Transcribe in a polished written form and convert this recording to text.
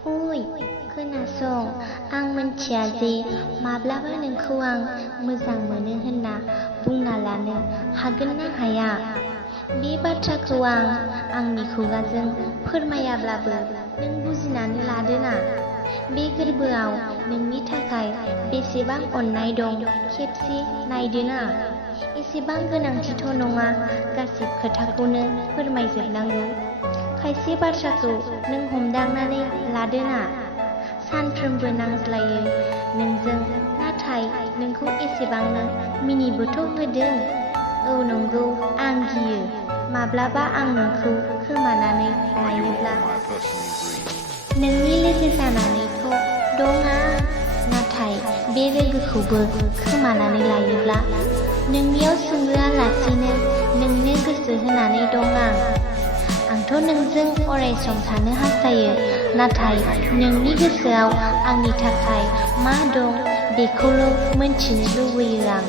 उइ खोनासं आं मिन्थिया जे माब्लाबा नोंखौ आं मोजां मोनो होनना बुंना लानो हागोन ना हाया। बे बाथ्राखौ आं आंनि खुगाजों फोरमायाब्लाबो नों बुजिनानै लादोना। बे गोरबोआव नोंनि थाखाय बेसेबां अननाय दं खेबसे नायदोना। एसेबां गोनांथिथ' नङा गासिब खोथाखौनो फोरमायजोबनांगौ। खायसे बाथ्राखौ नों हमदांनानै लादोना। सानफ्रोमबो नांज्लायो नोंजों, नाथाय नोंखौ एसेबांनो मिनिबोथ' होदों। औ नंगौ, आं गियो माब्लाबा आं नोंखौ खोमानानै लायोब्ला। नोंनि लोगो जानानैथ' दं आं, नाथाय बे लोगोखौबो खोमानानै लायोब्ला। नोंनियाव सोंग्रोआलासिनो नोंनो गोसो होनानै दं आंथ' नोंजों अरायसम थानो हास्थायो, नाथाय नोंनि गोसोआव आंनि थाखाय मा दं बेखौल' मोनथिनो लुबैयो आं।